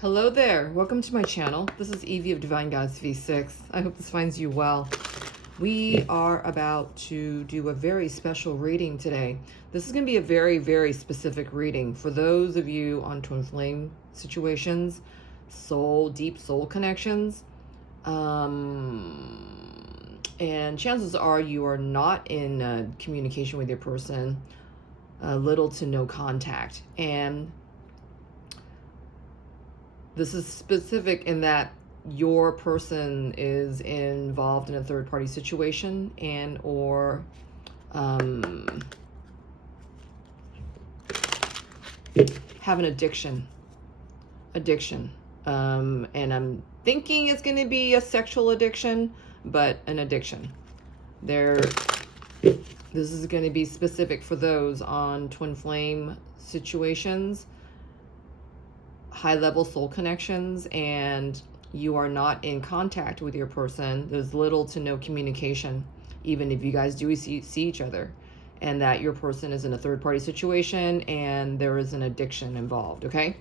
Hello there, welcome to my channel. This is Evie of Divine Gods V6. I hope this finds you well. We are about to do a very special reading today. This is going to be a very, very specific reading for those of you on twin flame situations, deep soul connections. And chances are you are not in communication with your person, little to no contact. And this is specific in that your person is involved in a third-party situation and or have an addiction. And I'm thinking it's going to be a sexual addiction, but an addiction. This is going to be specific for those on twin flame situations, high-level soul connections, and you are not in contact with your person. There's little to no communication, even if you guys do see each other, and that your person is in a third-party situation and there is an addiction involved, okay?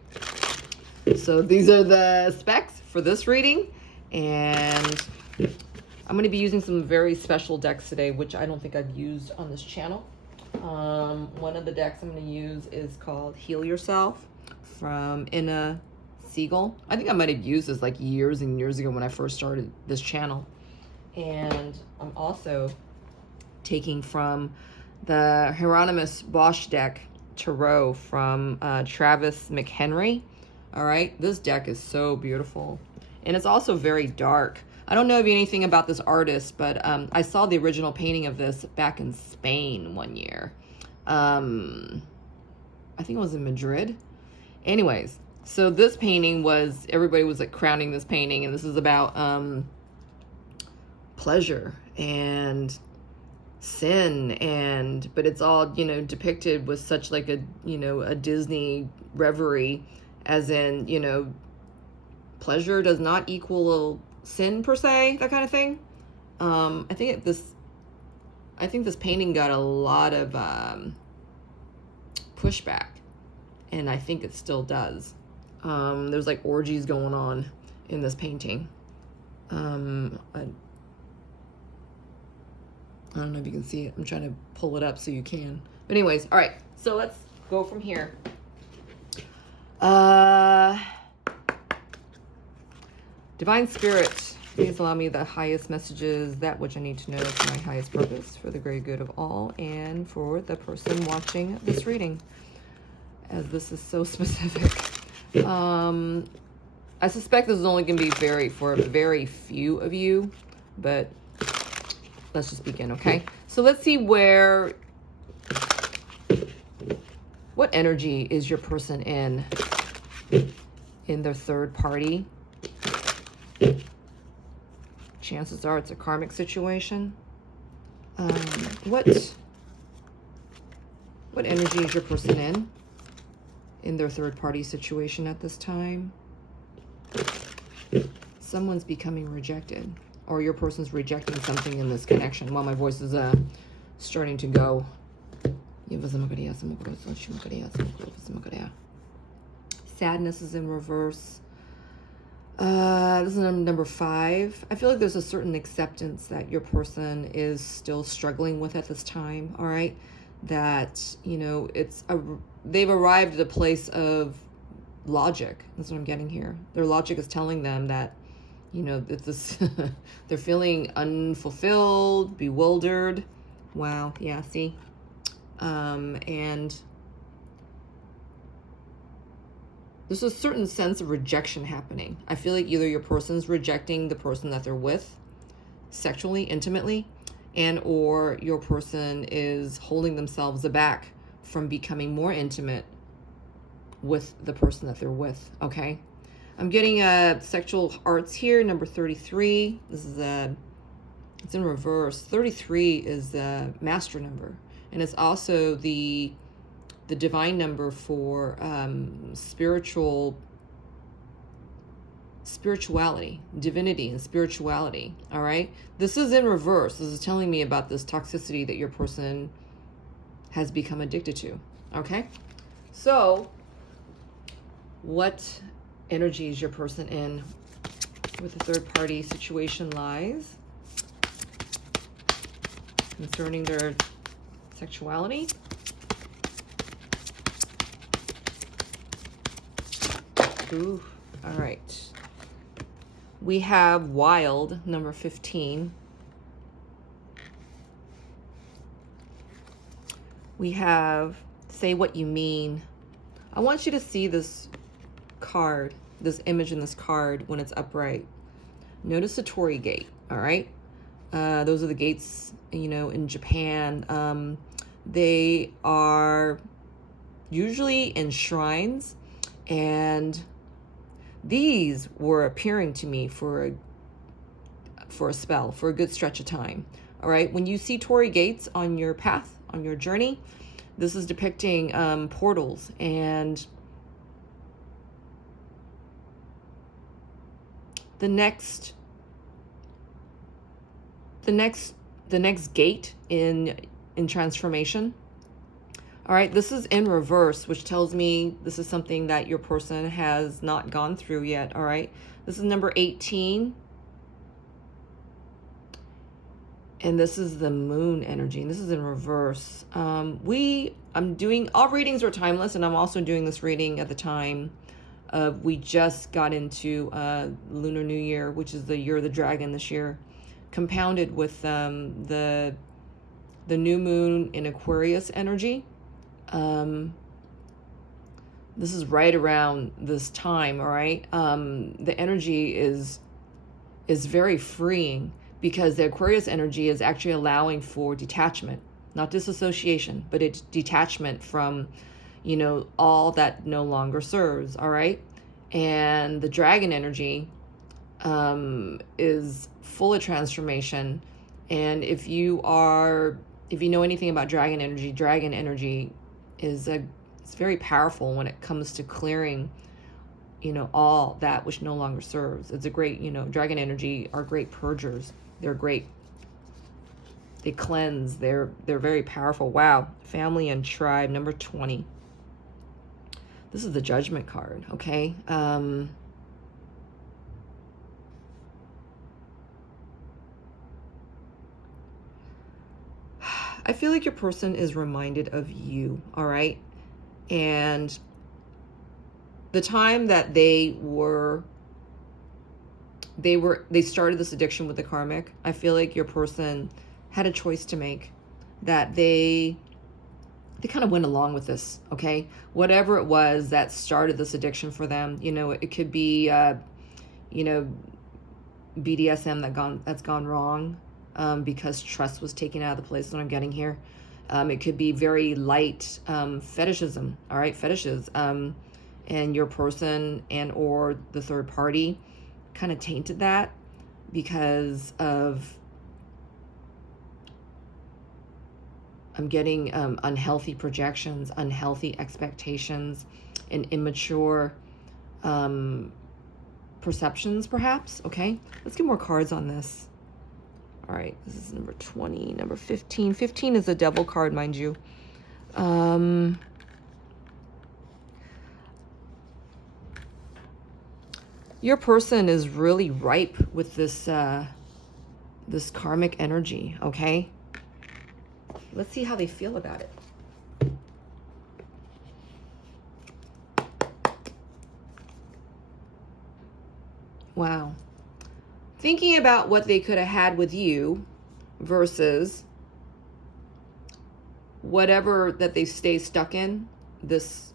So these are the specs for this reading, and I'm going to be using some very special decks today, which I don't think I've used on this channel. One of the decks I'm going to use is called Heal Yourself from Inna Siegel. I think I might have used this like years and years ago when I first started this channel. And I'm also taking from the Hieronymus Bosch deck Tarot from Travis McHenry. All right, this deck is so beautiful, and it's also very dark. I don't know anything about this artist, but I saw the original painting of this back in Spain one year. I think it was in Madrid. Anyways, so this painting was, everybody was like crowning this painting, and this is about pleasure and sin, but it's all, depicted with such like a, a Disney reverie, as in, pleasure does not equal sin per se, that kind of thing. I think this painting got a lot of pushback, and I think it still does. There's like orgies going on in this painting. I don't know if you can see it. I'm trying to pull it up so you can. But anyways, all right. So let's go from here. Divine Spirit, please allow me the highest messages, that which I need to know for my highest purpose, for the greater good of all, and for the person watching this reading, as this is so specific. I suspect this is only going to be for a very few of you, but let's just begin, okay? So let's see what energy is your person in their third party. Chances are it's a karmic situation. What energy is your person in their third party situation at this time? Someone's becoming rejected, or your person's rejecting something in this connection. Well, my voice is starting to go. Sadness is in reverse. This is number 5. I feel like there's a certain acceptance that your person is still struggling with at this time, all right? That, they've arrived at a place of logic. That's what I'm getting here. Their logic is telling them that, they're feeling unfulfilled, bewildered. Wow, yeah, see? And there's a certain sense of rejection happening. I feel like either your person's rejecting the person that they're with sexually, intimately, and or your person is holding themselves aback from becoming more intimate with the person that they're with, okay? I'm getting sexual arts here, number 33. This is it's in reverse. 33 is the master number, and it's also the divine number for spirituality, divinity and spirituality, all right? This is in reverse. This is telling me about this toxicity that your person has become addicted to, okay? So what energies your person in with the third party situation lies concerning their sexuality. Ooh, all right. We have wild, number 15. We have say what you mean. I want you to see this card, this image in this card when it's upright. Notice the Torii gate, all right? Those are the gates, you know, in Japan. They are usually in shrines, and these were appearing to me for a spell, for a good stretch of time. All right, when you see Torii gates on your path, on your journey, this is depicting portals, and the next gate in transformation. All right, this is in reverse, which tells me this is something that your person has not gone through yet. All right, this is number 18. And this is the moon energy, and this is in reverse. I'm doing, all readings are timeless, and I'm also doing this reading at the time of, we just got into Lunar New Year, which is the year of the dragon this year, compounded with the new moon in Aquarius energy. This is right around this time, all right? The energy is very freeing, because the Aquarius energy is actually allowing for detachment, not disassociation, but it's detachment from, you know, all that no longer serves, all right? And the dragon energy is full of transformation. And if you know anything about dragon energy is it's very powerful when it comes to clearing, you know, all that which no longer serves. It's a great, you know, dragon energy are great purgers. They're great. They cleanse. They're very powerful. Wow. Family and tribe, number 20. This is the Judgment card, okay? I feel like your person is reminded of you, all right? And the time that they started this addiction with the karmic, I feel like your person had a choice to make, that they kind of went along with this, okay? Whatever it was that started this addiction for them, you know, it could be, you know, BDSM that's gone wrong, because trust was taken out of the place that I'm getting here. It could be very light fetishism, all right, fetishes, and your person and or the third party kind of tainted that because of, I'm getting unhealthy projections, unhealthy expectations, and immature perceptions, perhaps. Okay, let's get more cards on this. All right, this is number 20, number 15. 15 is a devil card, mind you. Your person is really ripe with this this karmic energy, okay? Let's see how they feel about it. Wow. Thinking about what they could have had with you versus whatever that they stay stuck in, this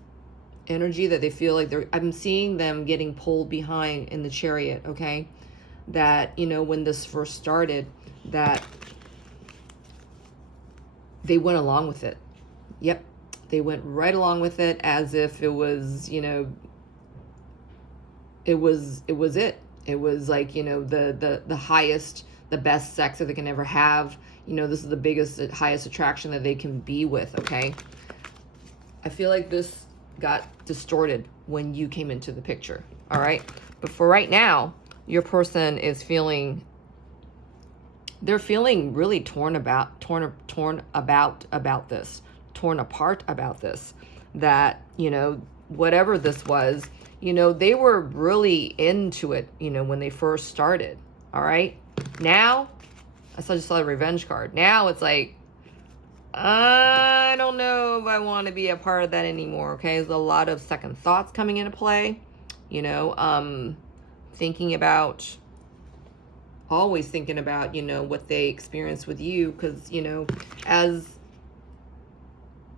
energy that they feel like I'm seeing them getting pulled behind in the chariot, okay? That, you know, when this first started, that they went along with it. Yep. They went right along with it as if it was, you know, it was it. It was like, you know, the highest, the best sex that they can ever have. You know, this is the biggest, highest attraction that they can be with, okay? I feel like this got distorted when you came into the picture, all right? But for right now, your person is feeling, they're feeling really torn apart about this, that, you know, whatever this was, you know, they were really into it, you know, when they first started. All right. Now, just saw the revenge card. Now it's like, I don't know if I want to be a part of that anymore. Okay. There's a lot of second thoughts coming into play, you know, thinking about, always thinking about, you know, what they experienced with you. Because, you know, as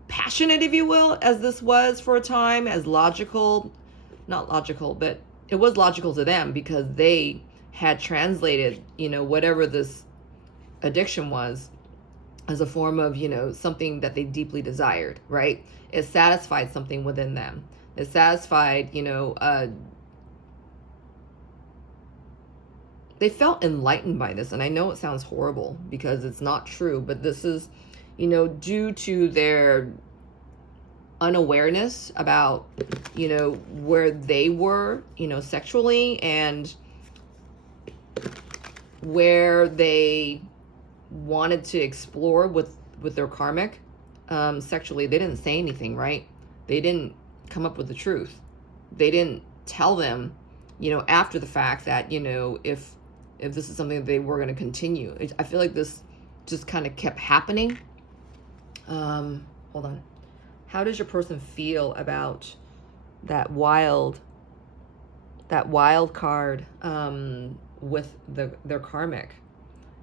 passionate, if you will, as this was for a time, as logical, not logical, but it was logical to them because they had translated, you know, whatever this addiction was as a form of, you know, something that they deeply desired, right? It satisfied something within them. It satisfied, you know, they felt enlightened by this. And I know it sounds horrible because it's not true, but this is, you know, due to their unawareness about, you know, where they were, you know, sexually, and where they wanted to explore with their karmic sexually. They didn't say anything, right? They didn't come up with the truth. They didn't tell them, you know, after the fact that, you know, if this is something that they were going to continue. I feel like this just kind of kept happening. Hold on. How does your person feel about that wild card with their karmic?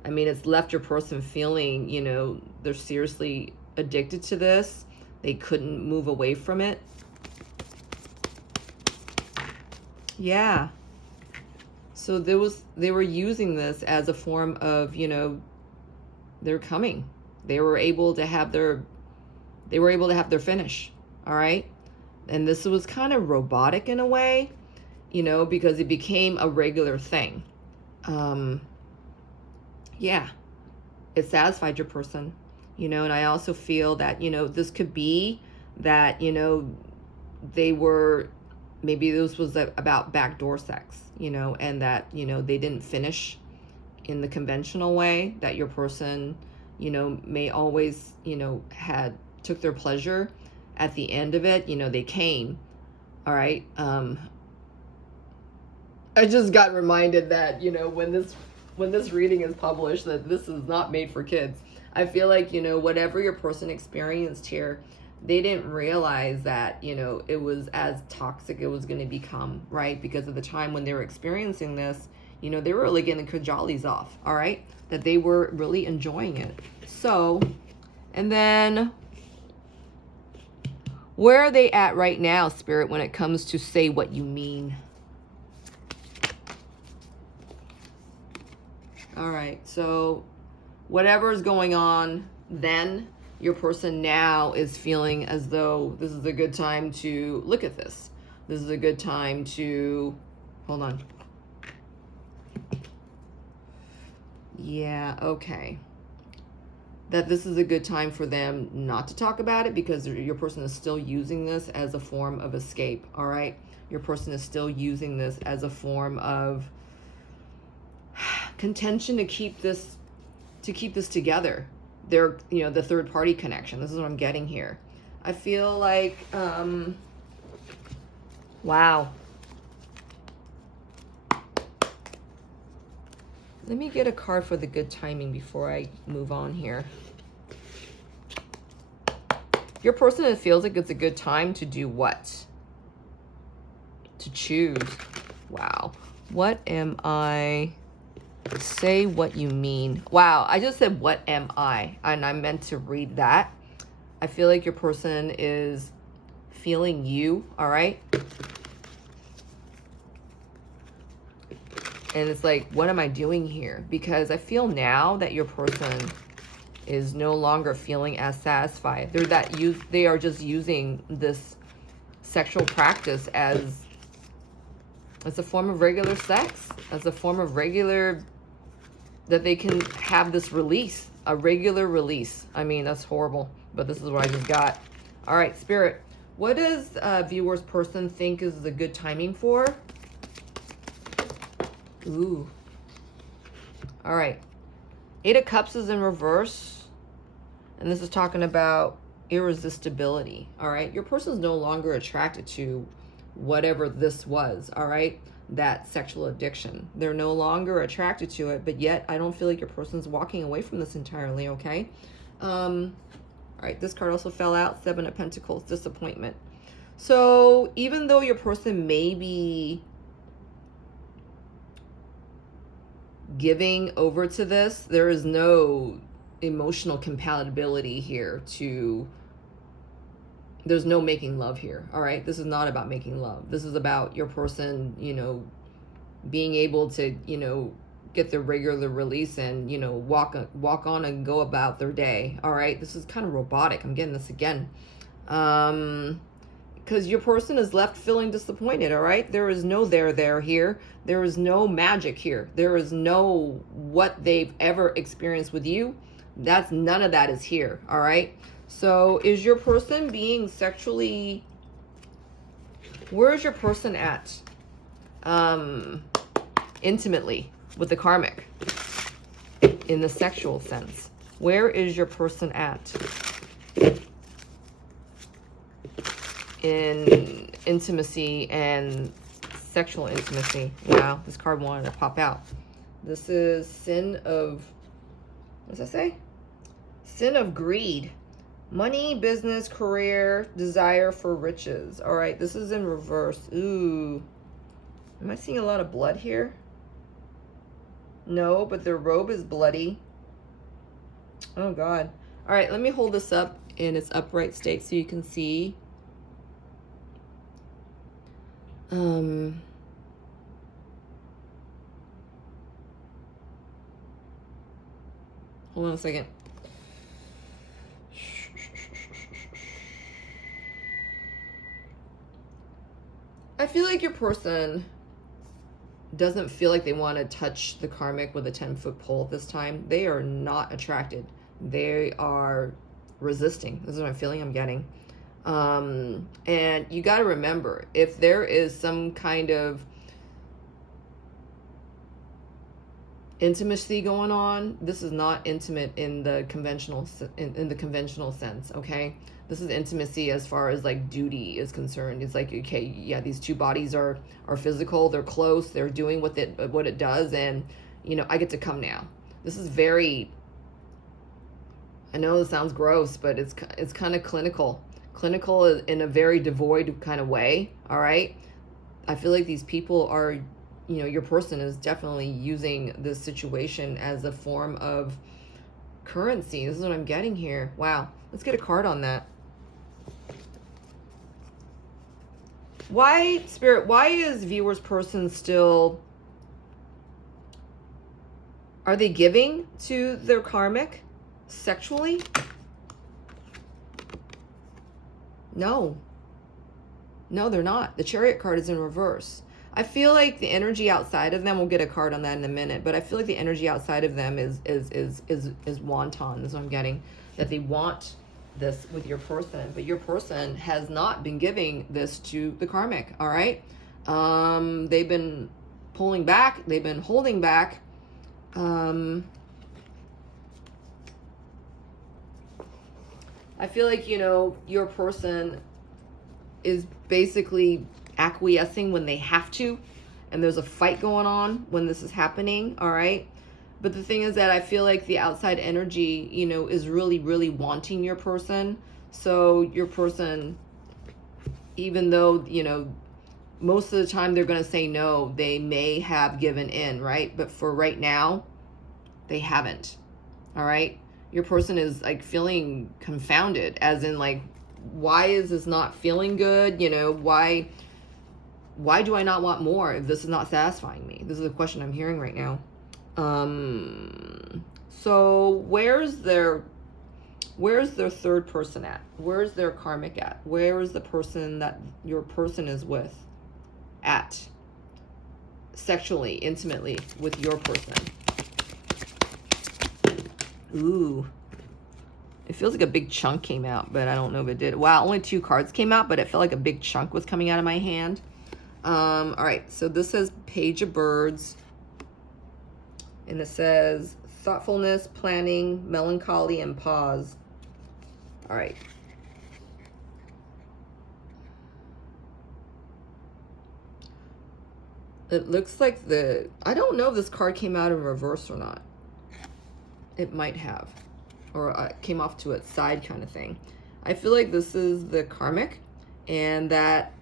I mean, it's left your person feeling, you know, they're seriously addicted to this. They couldn't move away from it. Yeah. So they were using this as a form of, you know, they're coming. They were able to have their finish. All right. And this was kind of robotic in a way, you know, because it became a regular thing. Yeah, it satisfied your person, you know. And I also feel that, you know, this could be that, you know, maybe this was about backdoor sex, you know, and that, you know, they didn't finish in the conventional way, that your person, you know, may always, you know, took their pleasure at the end of it, you know, they came. All right. I just got reminded that, you know, when this reading is published, that this is not made for kids. I feel like, you know, whatever your person experienced here, they didn't realize that, you know, it was as toxic it was going to become, right? Because of the time when they were experiencing this, you know, they were really getting the kajali's off, all right? That they were really enjoying it. So, and then where are they at right now, Spirit, when it comes to say what you mean? All right, so whatever is going on then, your person now is feeling as though this is a good time to look at this. This is a good time to, hold on. Yeah, okay. That this is a good time for them not to talk about it because your person is still using this as a form of escape, all right? Your person is still using this as a form of contention to keep this together. They're, you know, the third party connection. This is what I'm getting here. I feel like, wow. Let me get a card for the good timing before I move on here. Your person feels like it's a good time to do what? To choose. Wow. What am I? Say what you mean. Wow, I just said, what am I? And I meant to read that. I feel like your person is feeling you, all right? And it's like, what am I doing here? Because I feel now that your person is no longer feeling as satisfied. They are just using this sexual practice as a form of regular sex, as a form of regular, that they can have this release, a regular release. I mean, that's horrible, but this is what I just got. All right, Spirit, what does viewer's person think is a good timing for? Ooh. All right. 8 of Cups is in reverse. And this is talking about irresistibility. All right. Your person is no longer attracted to whatever this was, all right? That sexual addiction. They're no longer attracted to it, but yet I don't feel like your person's walking away from this entirely, okay? All right, this card also fell out, 7 of Pentacles, disappointment. So even though your person may be giving over to this, there is no emotional compatibility here there's no making love here, all right? This is not about making love. This is about your person, you know, being able to, you know, get the regular release and, you know, walk on and go about their day, all right? This is kind of robotic. I'm getting this again. Because your person is left feeling disappointed, all right? There is no there here. There is no magic here. There is no what they've ever experienced with you. None of that is here, all right? So is your person being sexually, where is your person at? Intimately with the karmic in the sexual sense. Where is your person at in intimacy and sexual intimacy? Wow, this card wanted to pop out. This is sin of, what does that say? Sin of greed. Money, business, career, desire for riches. All right, this is in reverse. Ooh. Am I seeing a lot of blood here? No, but their robe is bloody. Oh, God. All right, let me hold this up in its upright state so you can see. Hold on a second. I feel like your person doesn't feel like they want to touch the karmic with a 10-foot pole this time. They are not attracted. They are resisting. This is what I'm feeling I'm getting. And you got to remember, if there is some kind of intimacy going on, this is not intimate in the conventional sense, okay? This is intimacy as far as like duty is concerned. It's like, okay, yeah, these two bodies are physical, they're close, they're doing what it does, and you know, I get to come now. This is very, I know it sounds gross, but it's kind of clinical in a very devoid kind of way, all right? I feel like these people are, you know, your person is definitely using this situation as a form of currency. This is what I'm getting here. Wow. Let's get a card on that. Why, Spirit, why is viewer's person still, are they giving to their karmic sexually? No, they're not. The Chariot card is in reverse. I feel like the energy outside of them, we'll get a card on that in a minute, but I feel like the energy outside of them is wanton. This is what I'm getting, that they want this with your person, but your person has not been giving this to the karmic, all right? They've been pulling back, they've been holding back. I feel like, you know, your person is basically acquiescing when they have to, and there's a fight going on when this is happening, all right? But the thing is that I feel like the outside energy, you know, is really, really wanting your person. So your person, even though, you know, most of the time they're going to say no, they may have given in, right? But for right now, they haven't, all right? Your person is like feeling confounded, as in like, why is this not feeling good? You know, why do I not want more if this is not satisfying me? This is a question I'm hearing right now. So where's their third person at? Where's their karmic at? Where is the person that your person is with at sexually, intimately with your person? Ooh. It feels like a big chunk came out, but I don't know if it did. Wow, only 2 cards came out, but it felt like a big chunk was coming out of my hand. All right, so this says Page of Birds. And it says thoughtfulness, planning, melancholy, and pause. All right. It looks like I don't know if this card came out in reverse or not. It might have. Or came off to its side kind of thing. I feel like this is the karmic, and that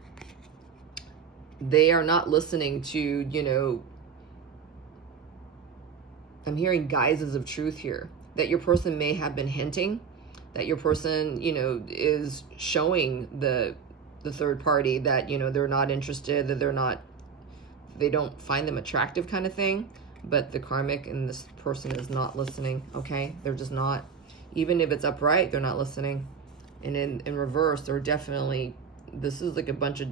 they are not listening to, you know, I'm hearing guises of truth here. That your person may have been hinting, that your person, you know, is showing the third party that, you know, they're not interested, that they don't find them attractive kind of thing. But the karmic and this person is not listening, okay? They're just not. Even if it's upright, they're not listening. And in reverse, they're definitely, this is like a bunch of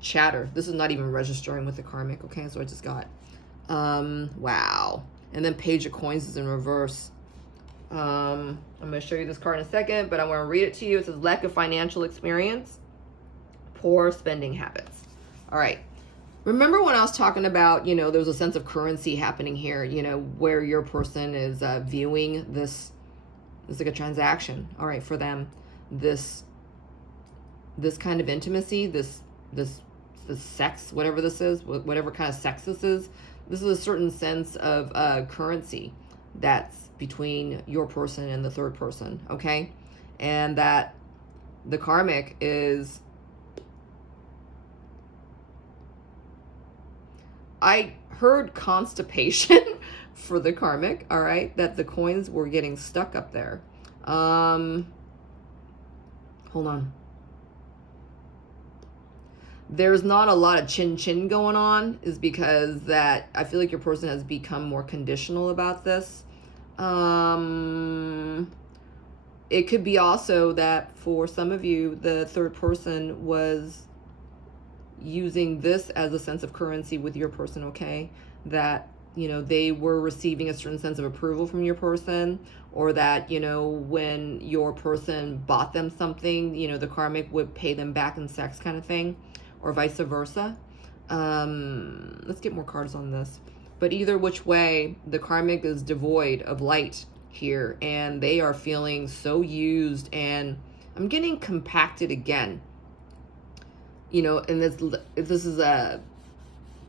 chatter. This is not even registering with the karmic, okay? So I just got, wow. And then Page of Coins is in reverse. I'm going to show you this card in a second, but I want to read it to you. It says lack of financial experience, poor spending habits. All right. Remember when I was talking about, you know, there was a sense of currency happening here, you know, where your person is viewing this like a transaction, all right, for them. This kind of intimacy, this sex, whatever this is, whatever kind of sex this is a certain sense of currency that's between your person and the third person, okay? And that the karmic is, I heard constipation for the karmic, all right, that the coins were getting stuck up there. Hold on. There's not a lot of chin going on, is because that I feel like your person has become more conditional about this. It could be also that for some of you, the third person was using this as a sense of currency with your person, okay? That, you know, they were receiving a certain sense of approval from your person, or that, you know, when your person bought them something, you know, the karmic would pay them back in sex kind of thing, or vice versa. Let's get more cards on this. But either which way, the karmic is devoid of light here, and they are feeling so used, and I'm getting compacted again. You know, and this is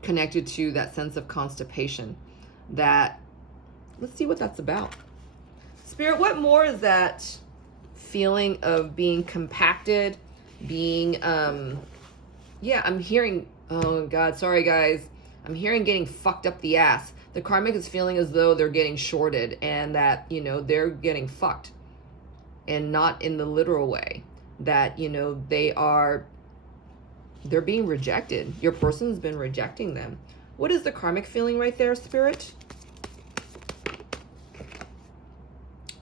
connected to that sense of constipation. That, let's see what that's about. Spirit, what more is that feeling of being compacted, being, yeah, I'm hearing, oh God, sorry guys. I'm hearing getting fucked up the ass. The karmic is feeling as though they're getting shorted, and that, you know, they're getting fucked, and not in the literal way. That, you know, they're being rejected. Your person's been rejecting them. What is the karmic feeling right there, Spirit?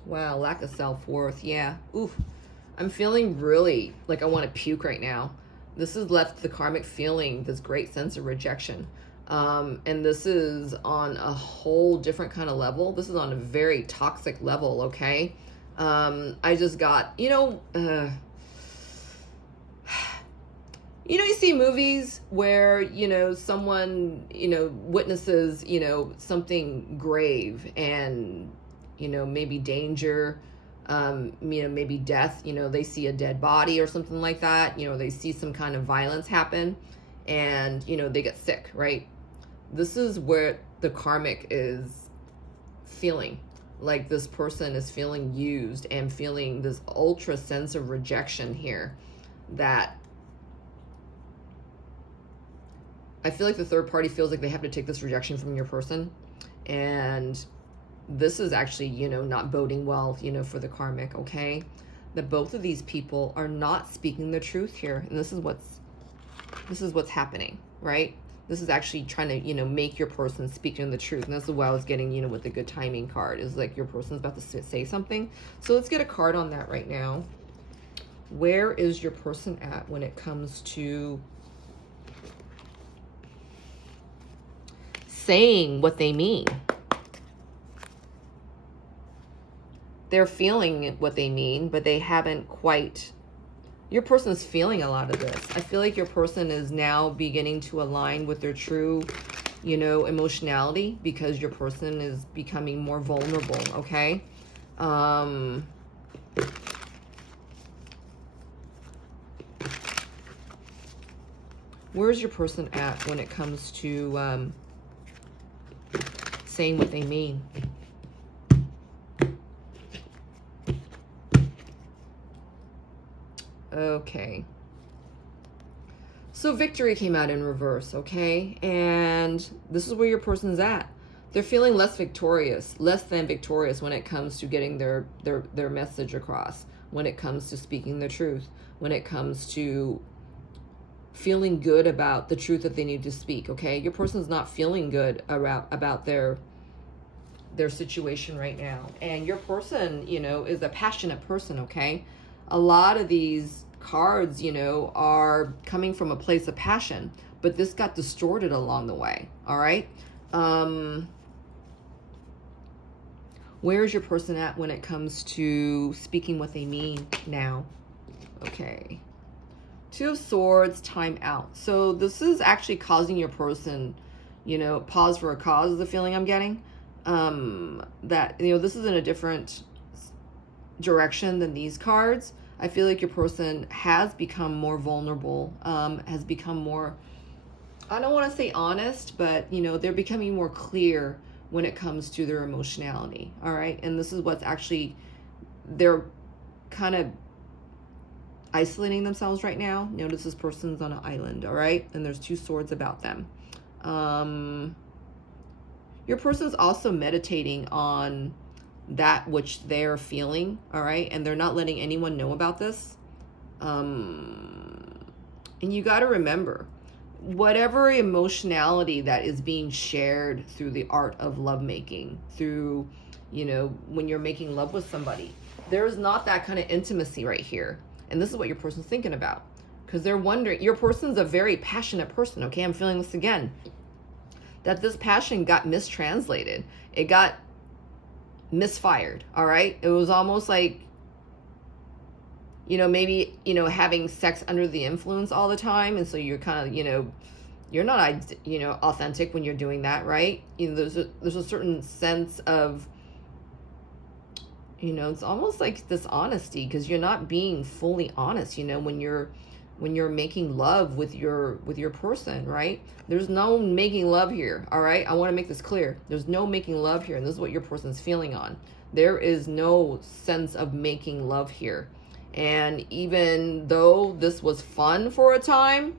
Wow, lack of self-worth. Yeah. Oof. I'm feeling really like I want to puke right now. This has left the karmic feeling this great sense of rejection. And this is on a whole different kind of level. This is on a very toxic level, okay? I just got, you know, you see movies where, you know, someone, you know, witnesses, you know, something grave and, you know, maybe danger, you know, maybe death, you know, they see a dead body or something like that, you know, they see some kind of violence happen, and, you know, they get sick, right? This is where the karmic is feeling like this person is feeling used and feeling this ultra sense of rejection here. That I feel like the third party feels like they have to take this rejection from your person, and this is actually, you know, not boding well, you know, for the karmic, okay? That both of these people are not speaking the truth here, and this is what's happening, right? This is actually trying to, you know, make your person speaking the truth. And that's what I was getting, you know, with the good timing card, is like your person's about to say something. So let's get a card on that right now. Where is your person at when it comes to saying what they mean? They're feeling what they mean, but they haven't quite. Your person is feeling a lot of this. I feel like your person is now beginning to align with their true, you know, emotionality, because your person is becoming more vulnerable, okay? Where's your person at when it comes to saying what they mean? Okay. So victory came out in reverse, okay? And this is where your person's at. They're feeling less than victorious when it comes to getting their message across, when it comes to speaking the truth, when it comes to feeling good about the truth that they need to speak, okay? Your person's not feeling good about their situation right now. And your person, you know, is a passionate person, okay? A lot of these cards, you know, are coming from a place of passion, but this got distorted along the way, all right? Where's your person at when it comes to speaking what they mean now? Okay. Two of Swords, time out. So this is actually causing your person, you know, pause for a cause is the feeling I'm getting. That, you know, this is in a different direction than these cards. I feel like your person has become more vulnerable, has become more, I don't want to say honest, but, you know, they're becoming more clear when it comes to their emotionality, all right? And this is what's actually, they're kind of isolating themselves right now. Notice this person's on an island, all right? And there's two swords about them. Your person's also meditating on that which they're feeling, all right? And they're not letting anyone know about this. And you got to remember, whatever emotionality that is being shared through the art of lovemaking, through, you know, when you're making love with somebody, there's not that kind of intimacy right here. And this is what your person's thinking about, because they're wondering, your person's a very passionate person, okay? I'm feeling this again, that this passion got mistranslated. It got misfired, all right? It was almost like, you know, maybe, you know, having sex under the influence all the time. And so you're kind of, you know, you're not, you know, authentic when you're doing that, right? You know, there's a certain sense of, you know, it's almost like dishonesty, because you're not being fully honest, you know, when you're making love with your person, right? There's no making love here, all right? I want to make this clear. There's no making love here, and this is what your person's feeling on. There is no sense of making love here. And even though this was fun for a time,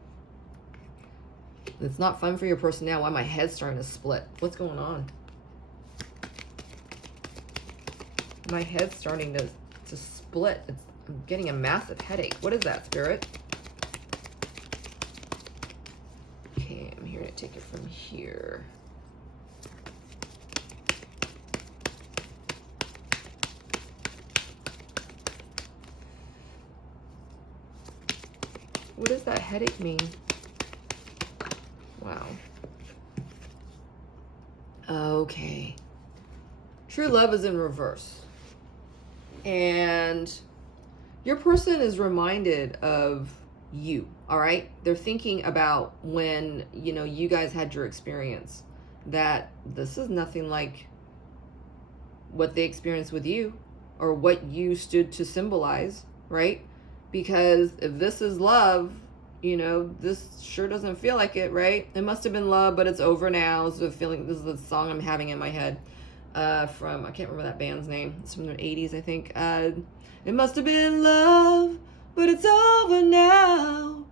it's not fun for your person now. Why my head's starting to split? What's going on? My head's starting to split. I'm getting a massive headache. What is that, Spirit? Okay, I'm here to take it from here. What does that headache mean? Wow. Okay. True love is in reverse. And your person is reminded of you, all right? They're thinking about when, you know, you guys had your experience, that this is nothing like what they experienced with you or what you stood to symbolize, right? Because if this is love, you know, this sure doesn't feel like it, right? It must have been love, but it's over now. So feeling, this is the song I'm having in my head. From, I can't remember that band's name. It's from the 80s, I think. It must have been love, but it's over now.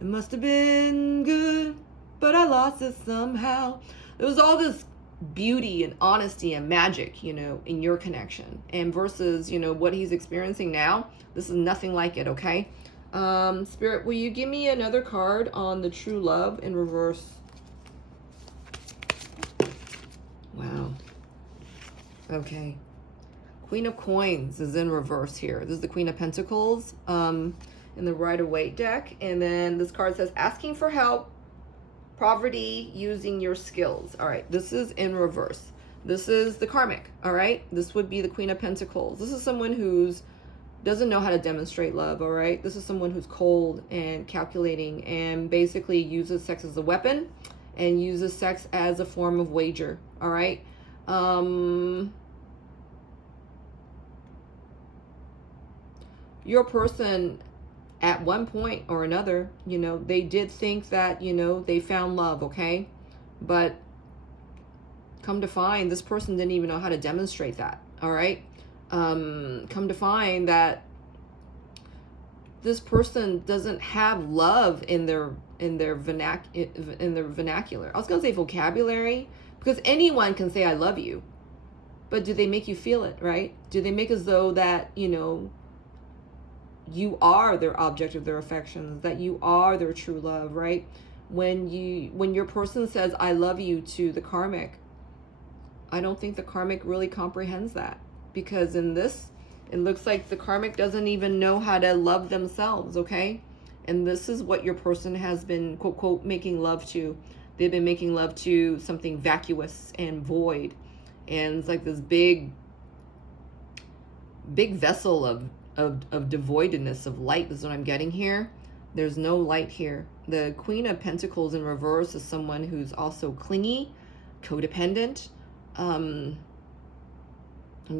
It must have been good, but I lost it somehow. There was all this beauty and honesty and magic, you know, in your connection. And versus, you know, what he's experiencing now, this is nothing like it, okay? Spirit, will you give me another card on the true love in reverse? Wow. Okay. Queen of Coins is in reverse here. This is the Queen of Pentacles in the Rider-Waite deck. And then this card says, asking for help, poverty, using your skills. All right, this is in reverse. This is the karmic, all right? This would be the Queen of Pentacles. This is someone who's doesn't know how to demonstrate love, all right? This is someone who's cold and calculating and basically uses sex as a weapon and uses sex as a form of wager, all right? Your person at one point or another, they did think that, they found love, okay? But come to find, this person didn't even know how to demonstrate that, all right? Come to find that this person doesn't have love in their vernacular. I was gonna say vocabulary, because anyone can say I love you, but do they make you feel it, right? Do they make as though that, you are their object of their affections, that you are their true love, right? When your person says I love you to the karmic, I don't think the karmic really comprehends that, because in this, it looks like the karmic doesn't even know how to love themselves, okay? And this is what your person has been, quote, quote, making love to. They've been making love to something vacuous and void. And it's like this big vessel of devoidness of light is what I'm getting here. There's no light here. The Queen of Pentacles in reverse is someone who's also clingy, codependent. I'm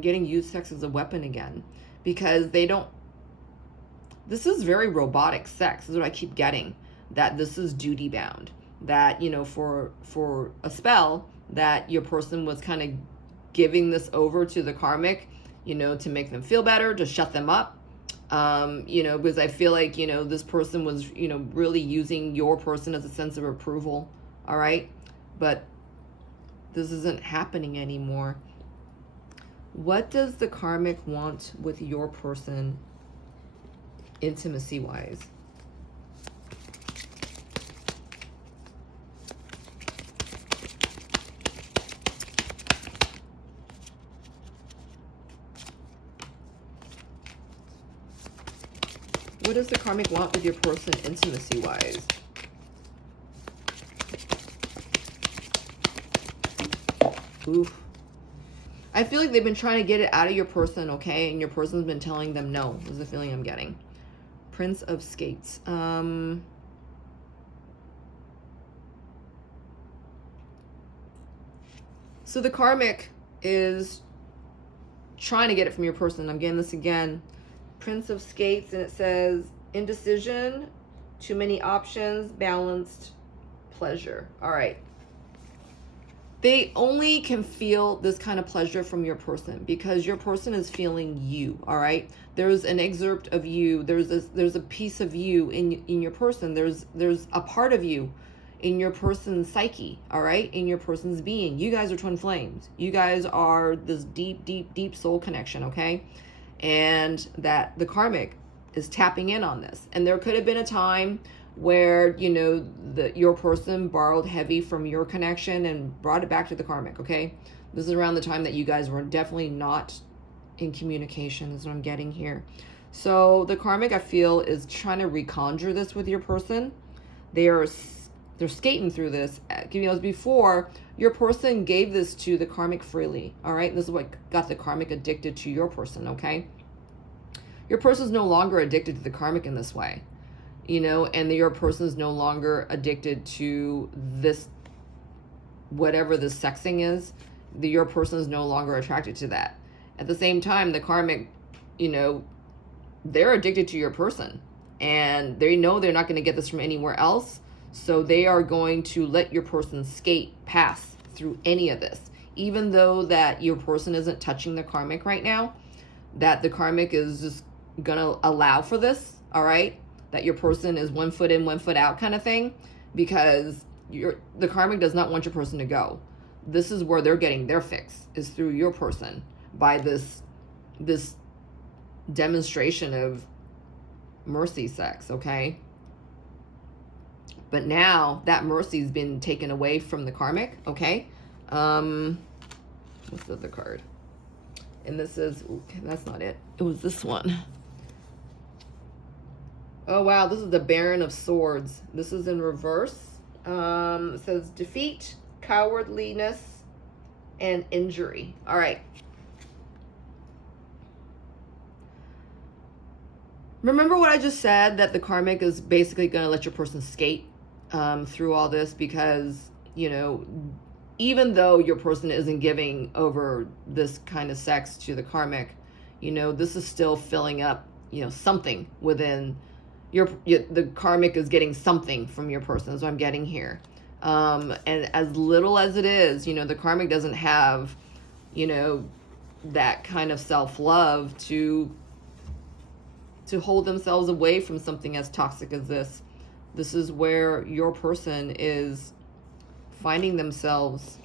getting used sex as a weapon again, because this is very robotic sex is what I keep getting, that this is duty bound, that, for a spell that your person was kind of giving this over to the karmic, to make them feel better, to shut them up, because I feel like, this person was, really using your person as a sense of approval, all right? But this isn't happening anymore. What does the karmic want with your person, intimacy-wise? What does the karmic want with your person, intimacy-wise? Oof. I feel like they've been trying to get it out of your person, okay? And your person's been telling them no. This is the feeling I'm getting. Prince of Skates. So the karmic is trying to get it from your person. I'm getting this again. Prince of Skates, and it says indecision, too many options, balanced pleasure. All right. They only can feel this kind of pleasure from your person because your person is feeling you, all right? There's an excerpt of you. There's a piece of you in your person. There's a part of you in your person's psyche, all right? In your person's being. You guys are twin flames. You guys are this deep, deep, deep soul connection, okay? And that the karmic is tapping in on this. And there could have been a time where, your person borrowed heavy from your connection and brought it back to the karmic, okay? This is around the time that you guys were definitely not in communication, is what I'm getting here. So the karmic, I feel, is trying to reconjure this with your person. They're skating through this. As before, your person gave this to the karmic freely, all right? This is what got the karmic addicted to your person, okay? Your person's no longer addicted to the karmic in this way. And your person is no longer addicted to this, whatever this sexing is. Your person is no longer attracted to that. At the same time, the karmic, they're addicted to your person. And they know they're not going to get this from anywhere else. So they are going to let your person skate past through any of this. Even though that your person isn't touching the karmic right now, that the karmic is just going to allow for this, all right? That your person is 1 foot in, 1 foot out kind of thing, because the karmic does not want your person to go. This is where they're getting their fix, is through your person, by this demonstration of mercy sex, okay? But now that mercy's been taken away from the karmic, okay? What's the other card? And this is, okay, that's not it. It was this one. Oh, wow. This is the Baron of Swords. This is in reverse. It says defeat, cowardliness, and injury. All right. Remember what I just said, that the karmic is basically going to let your person skate through all this because, even though your person isn't giving over this kind of sex to the karmic, this is still filling up, something within the karmic is getting something from your person, is what I'm getting here. And as little as it is, the karmic doesn't have, that kind of self-love to hold themselves away from something as toxic as this. This is where your person is finding themselves,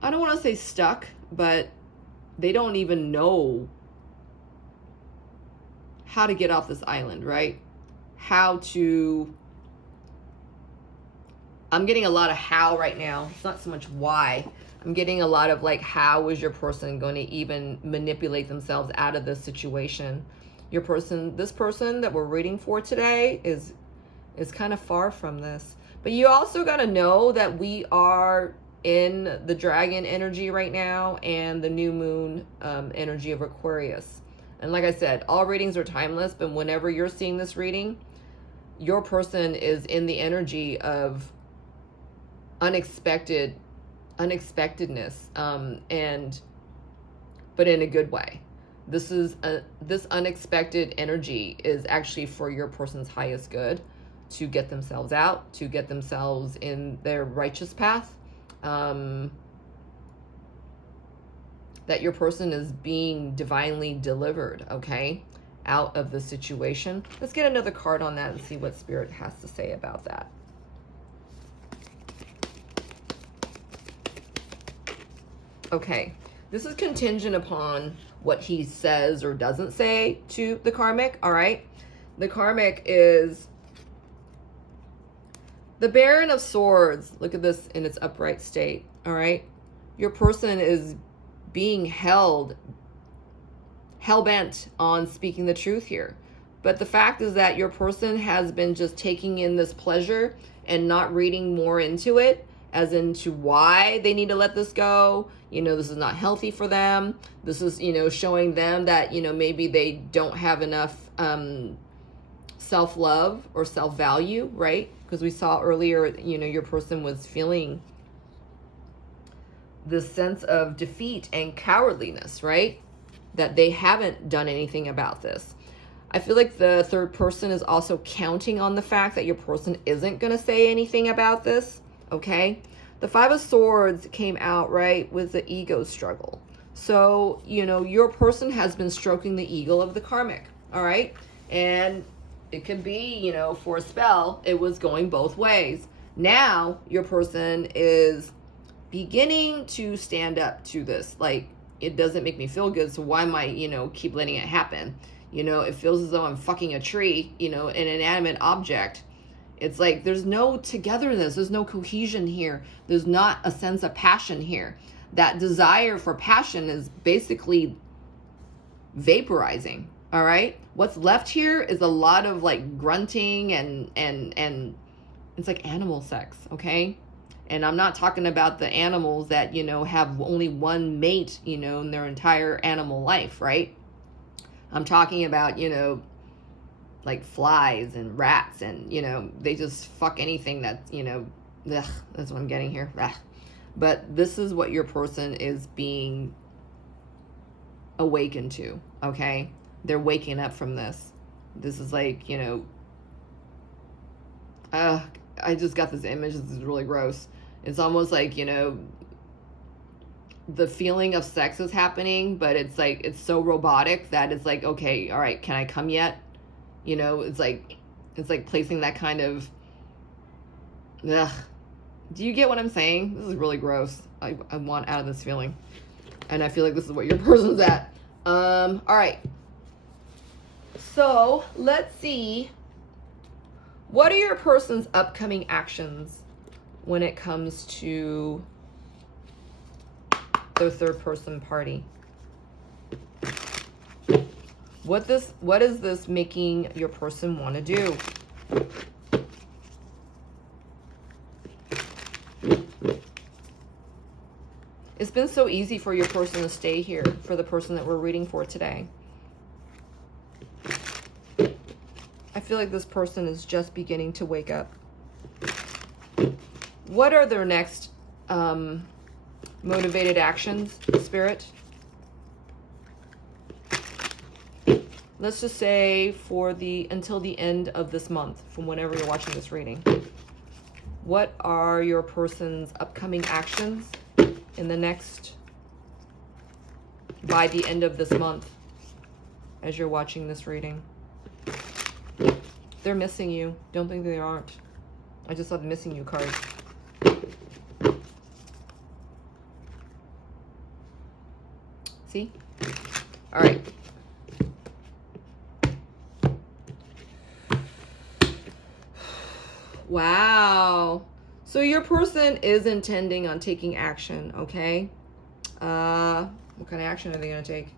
I don't want to say stuck, but they don't even know how to get off this island, right? I'm getting a lot of how right now. It's not so much why. I'm getting a lot of like, how is your person going to even manipulate themselves out of this situation? This person that we're reading for today is kind of far from this. But you also got to know that we are in the dragon energy right now and the new moon energy of Aquarius. And like I said, all readings are timeless, but whenever you're seeing this reading, your person is in the energy of unexpectedness, but in a good way. This unexpected energy is actually for your person's highest good, to get themselves out, to get themselves in their righteous path. That your person is being divinely delivered, okay, out of the situation. Let's get another card on that and see what Spirit has to say about that. Okay, this is contingent upon what he says or doesn't say to the karmic, all right? The karmic is the Baron of Swords. Look at this in its upright state, all right? Your person is being hell-bent on speaking the truth here. But the fact is that your person has been just taking in this pleasure and not reading more into it, as into why they need to let this go. This is not healthy for them. This is, showing them that, maybe they don't have enough self-love or self-value, right? Because we saw earlier, your person was feeling this sense of defeat and cowardliness, right? That they haven't done anything about this. I feel like the third person is also counting on the fact that your person isn't going to say anything about this, okay? The Five of Swords came out, right, with the ego struggle. So, your person has been stroking the ego of the karmic, all right? And it could be, for a spell, it was going both ways. Now, your person is beginning to stand up to this. Like, it doesn't make me feel good, so why am I, keep letting it happen? It feels as though I'm fucking a tree, an inanimate object. It's like there's no togetherness, there's no cohesion here. There's not a sense of passion here. That desire for passion is basically vaporizing, all right? What's left here is a lot of like grunting and it's like animal sex, okay? And I'm not talking about the animals that, have only one mate, in their entire animal life, right? I'm talking about, like flies and rats and, they just fuck anything that's, that's what I'm getting here. Ugh. But this is what your person is being awakened to, okay? They're waking up from this. This is like, I just got this image. This is really gross. It's almost like, the feeling of sex is happening, but it's like, it's so robotic that it's like, okay, all right, can I come yet? It's like placing that kind of, ugh. Do you get what I'm saying? This is really gross. I want out of this feeling. And I feel like this is what your person's at. All right. So let's see. What are your person's upcoming actions when it comes to their third person party? What is this making your person want to do? It's been so easy for your person to stay here, for the person that we're reading for today. I feel like this person is just beginning to wake up. What are their next motivated actions, Spirit? let's just say until the end of this month, from whenever you're watching this reading. What are your person's upcoming actions by the end of this month, as you're watching this reading? They're missing you. Don't think they aren't. I just saw the missing you card. See? All right. Wow. So your person is intending on taking action, okay? What kind of action are they going to take?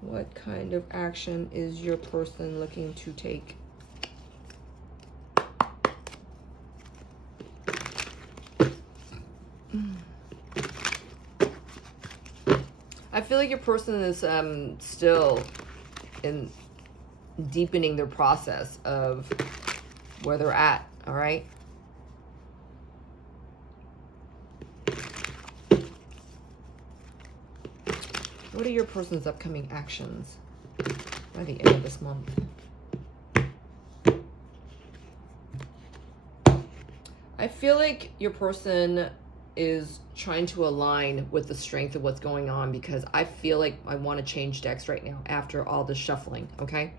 What kind of action is your person looking to take? I feel like your person is still in deepening their process of where they're at, all right? What are your person's upcoming actions by the end of this month? I feel like your person is trying to align with the strength of what's going on, because I feel like I want to change decks right now after all this shuffling, okay?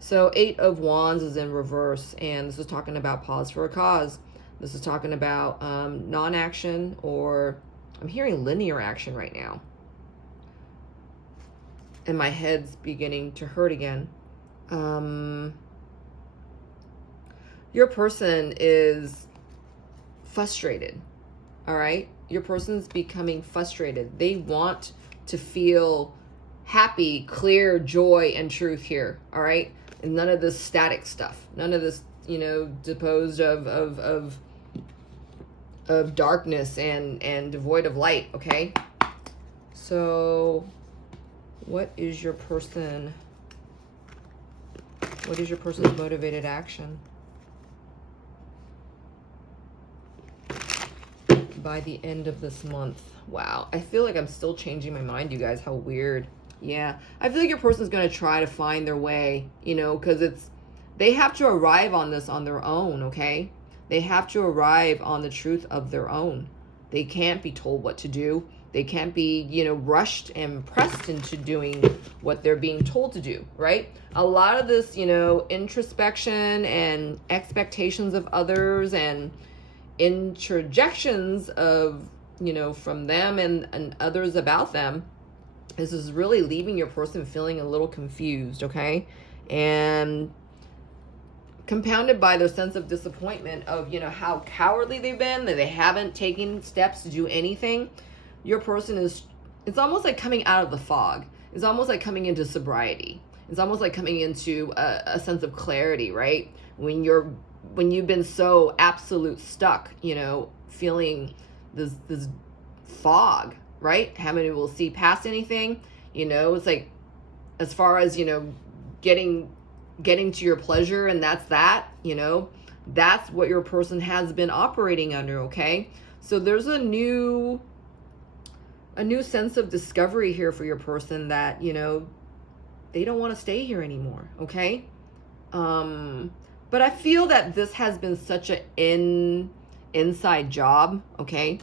So 8 of Wands is in reverse, and this is talking about pause for a cause. This is talking about non-action, or I'm hearing linear action right now. And my head's beginning to hurt again. Your person is frustrated, all right? Your person's becoming frustrated. They want to feel happy, clear, joy, and truth here, all right? And none of this static stuff. None of this, deposed of darkness and devoid of light, okay? So what is your person's motivated action by the end of this month? Wow. I feel like I'm still changing my mind, you guys. How weird. Yeah. I feel like your person's going to try to find their way, because they have to arrive on this on their own, okay? They have to arrive on the truth of their own. They can't be told what to do. They can't be, rushed and pressed into doing what they're being told to do, right? A lot of this, introspection and expectations of others and interjections of, from them and others about them, this is really leaving your person feeling a little confused, okay? And compounded by their sense of disappointment of, how cowardly they've been, that they haven't taken steps to do anything. Your person it's almost like coming out of the fog. It's almost like coming into sobriety. It's almost like coming into a sense of clarity, right? When you've been so absolute stuck, feeling this fog, right? Having to will see past anything, it's like, as far as, getting to your pleasure, and that's what your person has been operating under, okay? So there's a new sense of discovery here for your person that, they don't want to stay here anymore, okay? But I feel that this has been such an inside job, okay?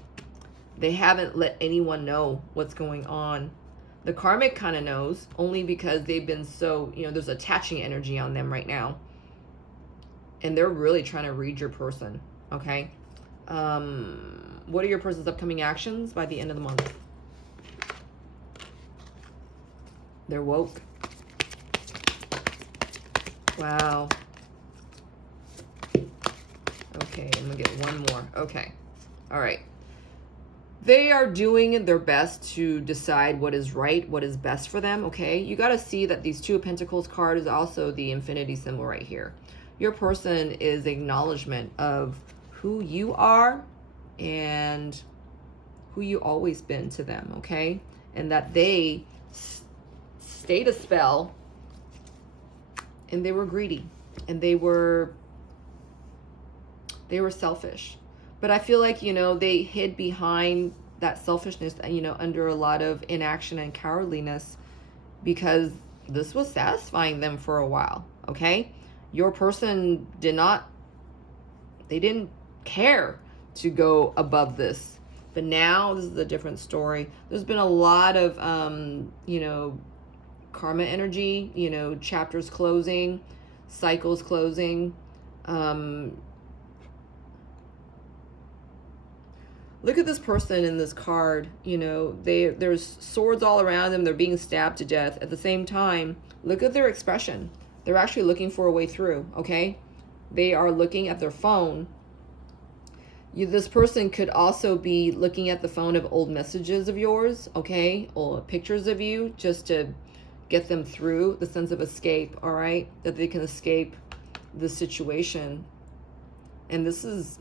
They haven't let anyone know what's going on. The karmic kind of knows, only because they've been so, there's attaching energy on them right now. And they're really trying to read your person, okay? What are your person's upcoming actions by the end of the month? They're woke. Wow. Okay, I'm gonna get one more. Okay. All right. They are doing their best to decide what is right, what is best for them, okay? You got to see that these Two of Pentacles card is also the infinity symbol right here. Your person is acknowledgement of who you are and who you always been to them, okay? And that they stayed a spell, and they were greedy, and they were selfish. But I feel like, they hid behind that selfishness, you know, under a lot of inaction and cowardliness, because this was satisfying them for a while, okay? Your person they didn't care to go above this. But now this is a different story. There's been a lot of, you know, karma energy, you know, chapters closing, cycles closing. Look at this person in this card. You know, there's swords all around them. They're being stabbed to death. At the same time, look at their expression. They're actually looking for a way through, okay? They are looking at their phone. This person could also be looking at the phone of old messages of yours, okay? Or pictures of you, just to get them through the sense of escape, all right? That they can escape the situation. And this is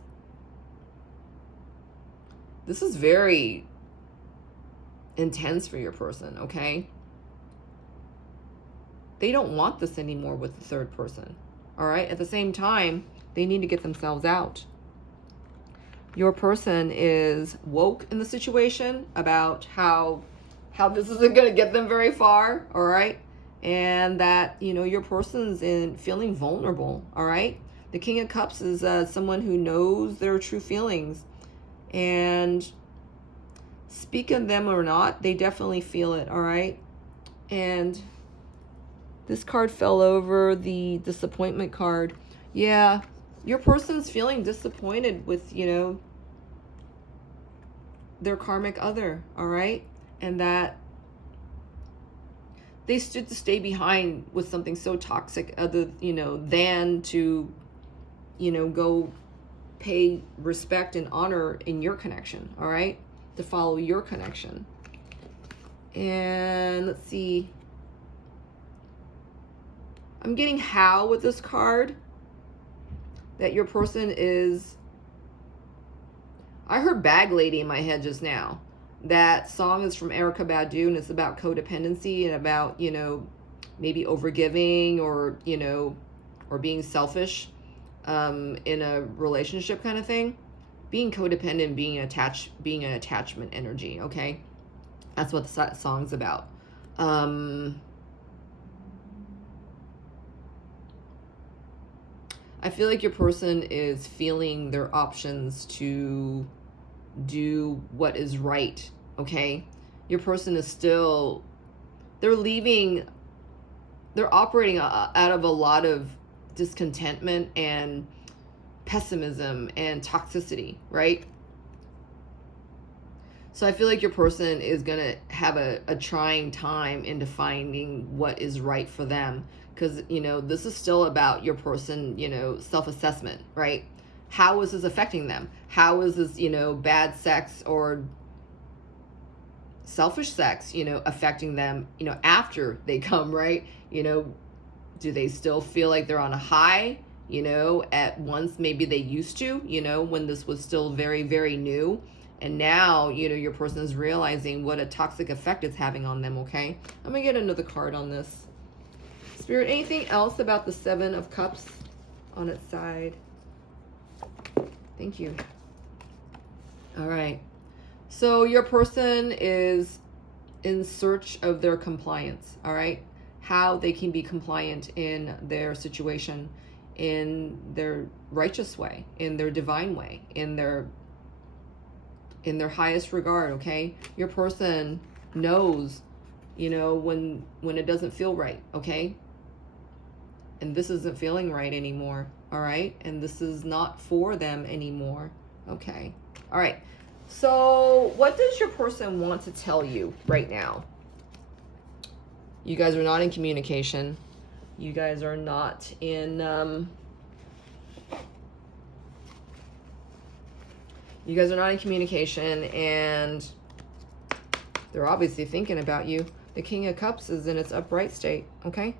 very intense for your person, okay? They don't want this anymore with the third person, all right? At the same time, they need to get themselves out. Your person is woke in the situation about how this isn't going to get them very far, all right? And that, you know, your person's feeling vulnerable, all right? The King of Cups is someone who knows their true feelings. And speak of them or not, they definitely feel it, all right? And this card fell over, the disappointment card. Yeah, your person's feeling disappointed with, you know, their karmic other, all right? And that they stood to stay behind with something so toxic other, you know, than to, you know, go pay respect and honor in your connection, all right? To follow your connection. And let's see. I'm getting how with this card. That your person is... I heard Bag Lady in my head just now. That song is from Erykah Badu, and it's about codependency and about, you know, maybe overgiving or, you know, or being selfish in a relationship kind of thing. Being codependent, being an attachment energy, okay? That's what the song's about. I feel like your person is feeling their options to do what is right, okay? Your person is still, they're operating out of a lot of discontentment and pessimism and toxicity, right? So I feel like your person is going to have a trying time into finding what is right for them. Because, you know, this is still about your person, you know, self-assessment, right? How is this affecting them? How is this, you know, bad sex or selfish sex, you know, affecting them, you know, after they come, right? You know, do they still feel like they're on a high, you know, at once maybe they used to, you know, when this was still very, very new. And now, you know, your person is realizing what a toxic effect it's having on them, okay? I'm going to get another card on this. Spirit, anything else about the Seven of Cups on its side? Thank you. All right. So your person is in search of their compliance, all right? How they can be compliant in their situation, in their righteous way, in their divine way, in their highest regard, okay? Your person knows, you know, when it doesn't feel right, okay? And this isn't feeling right anymore, all right? And this is not for them anymore, okay? All right, so what does your person want to tell you right now? You guys are not in communication. You guys are not in... You guys are not in communication, and they're obviously thinking about you. The King of Cups is in its upright state, okay?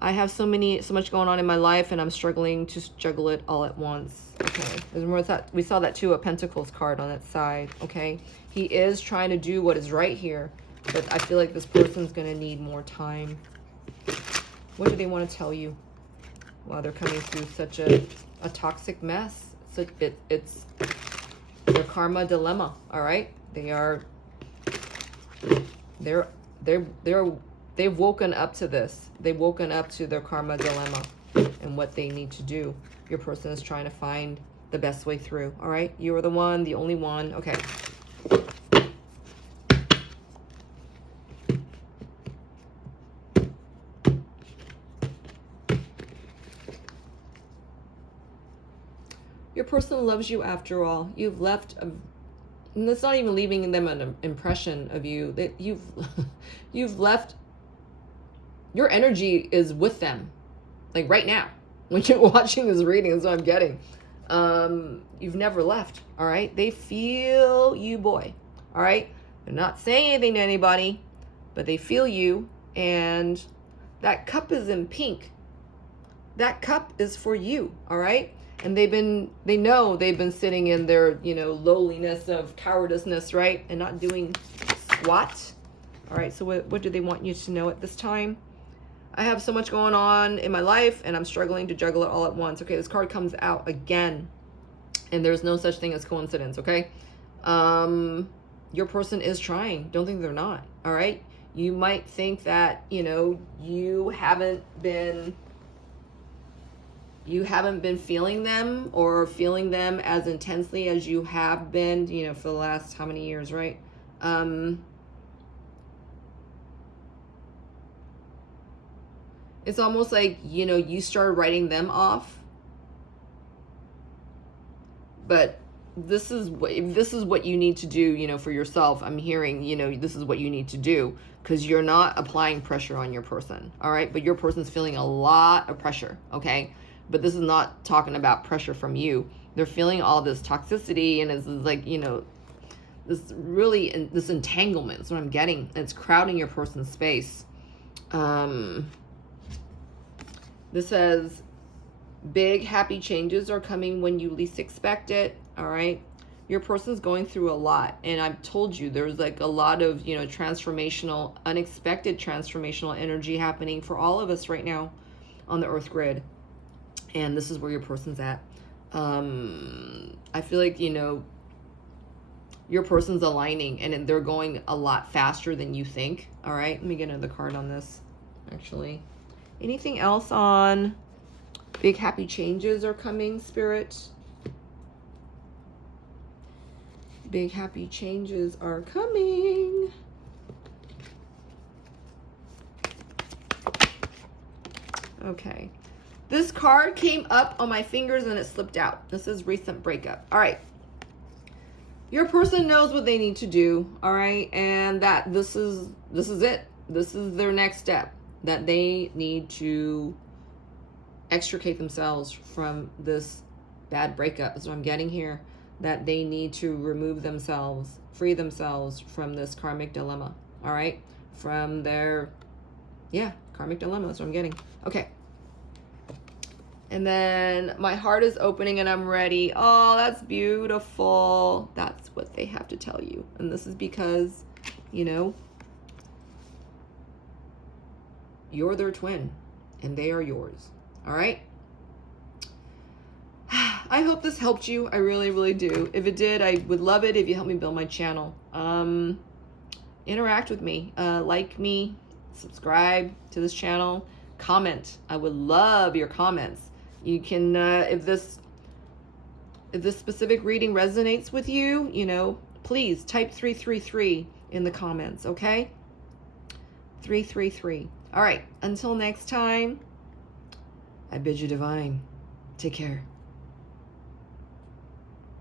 I have so much going on in my life, and I'm struggling to juggle it all at once. Okay, there's more that. We saw that Two of Pentacles card on that side, okay? He is trying to do what is right here, but I feel like this person's going to need more time. What do they want to tell you while they're coming through such a toxic mess? So it's their karma dilemma, all right? They've woken up to this. They've woken up to their karma dilemma and what they need to do. Your person is trying to find the best way through. All right, you are the one, the only one. Okay. Your person loves you after all. You've left and that's not even leaving them an impression of you. That you've left. Your energy is with them, like right now. When you're watching this reading, that's what I'm getting. You've never left. All right, they feel you, boy. All right, they're not saying anything to anybody, but they feel you. And that cup is in pink. That cup is for you. All right. And they know they've been sitting in their, lowliness of cowardiceness, right? And not doing squat. All right, so what do they want you to know at this time? I have so much going on in my life, and I'm struggling to juggle it all at once. Okay, this card comes out again, and there's no such thing as coincidence, okay? Your person is trying. Don't think they're not, all right? You might think that, you haven't been feeling them or feeling them as intensely as you have been, for the last how many years, right? It's almost like, you started writing them off. But this is what you need to do, for yourself. I'm hearing, this is what you need to do, because you're not applying pressure on your person, all right? But your person's feeling a lot of pressure, okay? But this is not talking about pressure from you. They're feeling all this toxicity, and it's like, this entanglement is what I'm getting. It's crowding your person's space. This says, big happy changes are coming when you least expect it. All right. Your person's going through a lot. And I've told you there's like a lot of, transformational, unexpected transformational energy happening for all of us right now on the earth grid. And this is where your person's at. I feel like, your person's aligning and they're going a lot faster than you think. All right. Let me get another card on this, actually. Anything else on big happy changes are coming, Spirit? Big happy changes are coming. Okay. This card came up on my fingers and it slipped out. This is recent breakup. All right. Your person knows what they need to do, all right? And that this is it. This is their next step. That they need to extricate themselves from this bad breakup is what I'm getting here. That they need to remove themselves, free themselves from this karmic dilemma, all right? From their, karmic dilemma is what I'm getting. Okay. And then my heart is opening and I'm ready. Oh, that's beautiful. That's what they have to tell you. And this is because, you're their twin and they are yours. All right. I hope this helped you. I really, really do. If it did, I would love it if you help me build my channel. Interact with me, like me, subscribe to this channel, comment. I would love your comments. You can, if this specific reading resonates with you, please type 333 in the comments. Okay. 333. All right, until next time, I bid you divine. Take care.